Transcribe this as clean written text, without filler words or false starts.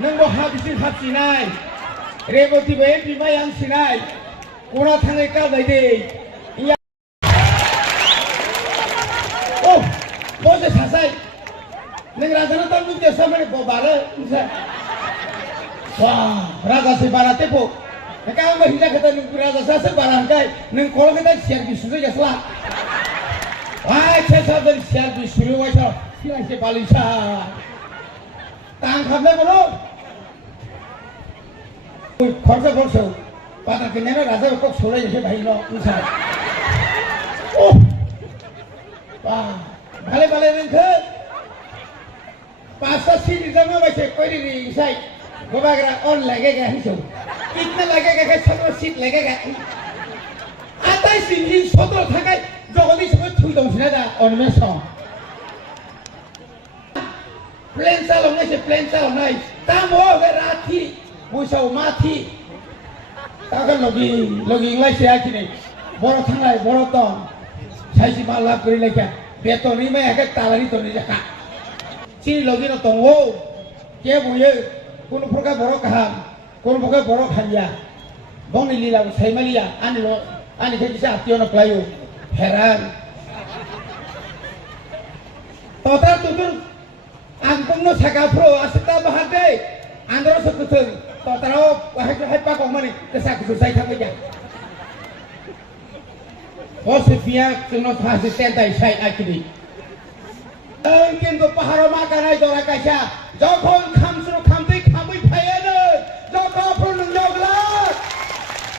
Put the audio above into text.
नों बहा बिसिं हाबसिनाय रेबती बे बिमाय आं सिनाय कुना थांनाय गाबाय दे ओ बजे सासाय नों राजानो दा बुंदे सामने बारे wah raja si barat itu kalau nggak hilang kata nunggu raja saya barang kai nung kalau kita siar bisu saja salah wah saya dari siar bisu wah saya siang si balisa tangkapnya belum korsa pada kenyana raja kok surai jadi bahino usai oh wah balik nengke pasal sini sama macam kau ini usai गोबागरा ऑन लगेगा ही सब कितना लगेगा कि सत्रह सीट लगेगा आता ही सिंगिंग सत्रह था कि जोगदी सब छुई दो सिना दा और में सॉन्ग प्लेन सालों नहीं ताम हो गए राती मुझे माथी ताकि लोगी इंग्लिश से आती नहीं बोलो थांगा बोलो तो साइसी माला करी लेके बेतोनी में है कि तालारी तो नहीं जका चीनी लोगी न तो वो क्या बोले कुन प्रकार borok kaham, kun प्रकार borok hanya, bong ni lila usai malia, ani kita ation aklayu, heran. Total tutur, angkung no Saka pro, asita bahade, andro sekutur, total wahai pak komani, kesak susai kami ya. Posisinya kena asisten tay saya akidi. Mungkin tu paharo makan ay dora kasya, jokon kamsu